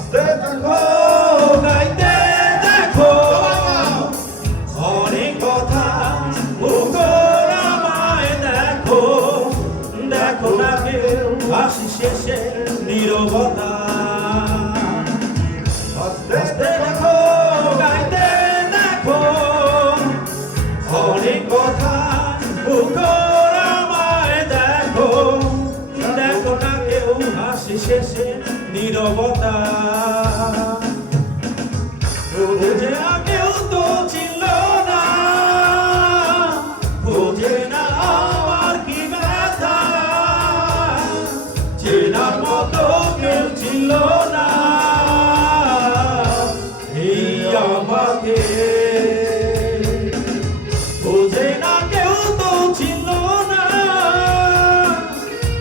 হাসতে দেখো গাইতে দেখো অনেক কথা মুখর আমায় দেখো দেখো না কেউ হাসি শেষে নীরবতা হাসতে দেখো গাইতে দেখো অনেক কথা মুখর আমায় দেখো দেখো না কেউ হাসি শেষে নীরবতা খোঁজে না কেউ তো ছিল না খোঁজে না আমার কি ব্যথা চেনার মতো কেউ ছিল না এই আমাকে খোঁজে না কেউ তো ছিল না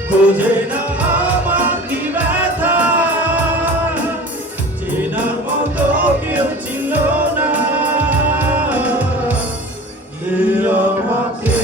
খোঁজে না আমার কি ব্যথা চেনার মতো কেউ ছিল না এই আমাকে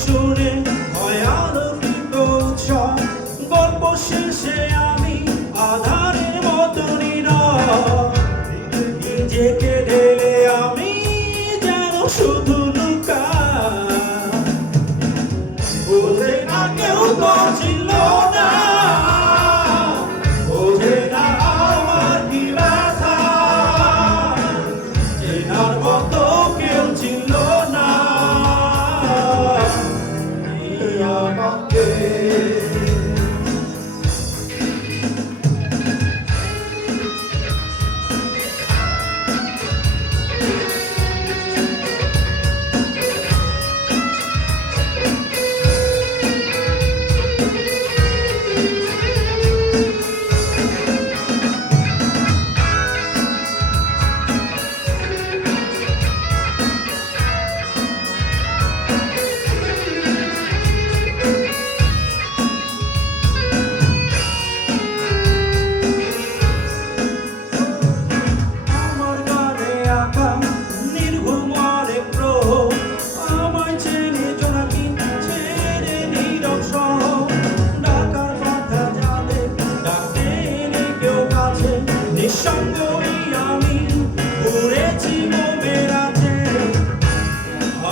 শুনে হয় আলোকিত উৎসব গল্প শেষে আমি আধারের মতো নীরব নিজেকে ঢেলে আমি যেন শুধু লুকাই বোঝে না কেউ তো ছিল না বোঝে না আমার কি ব্যথা চেনার মতো কেউ ছিল না আমাকে নিঃসঙ্গই আমি ঘুরেছি মনের আছে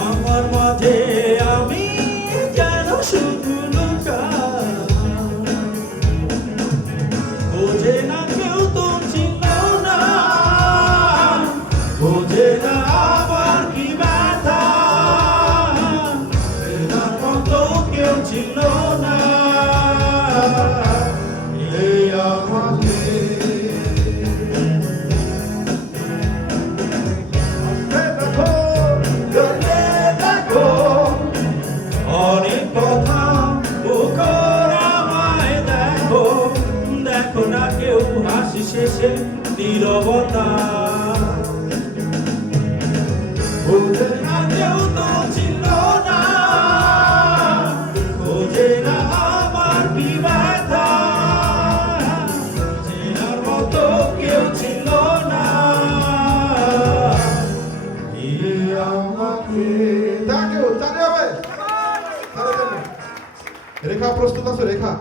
আমার মাঝে আমি যেন শুধু লুকাই বোঝে না কেউ তো ছিল না বোঝে না আমার কি ব্যথা চেনার মতো কেউ ছিল না এই আমাকে অনেক কথা মুখর আমায় দেখো দেখো না কেউ হাসি শেষে নীরবতা বোঝে না কেউ তো ছিল না বোঝে না আমার কি ব্যথা চেনার মতো কেউ ছিল না এই আমাকে থ্যাংক ইউ জানি হবে রেখা প্রস্তুত আছে রেখা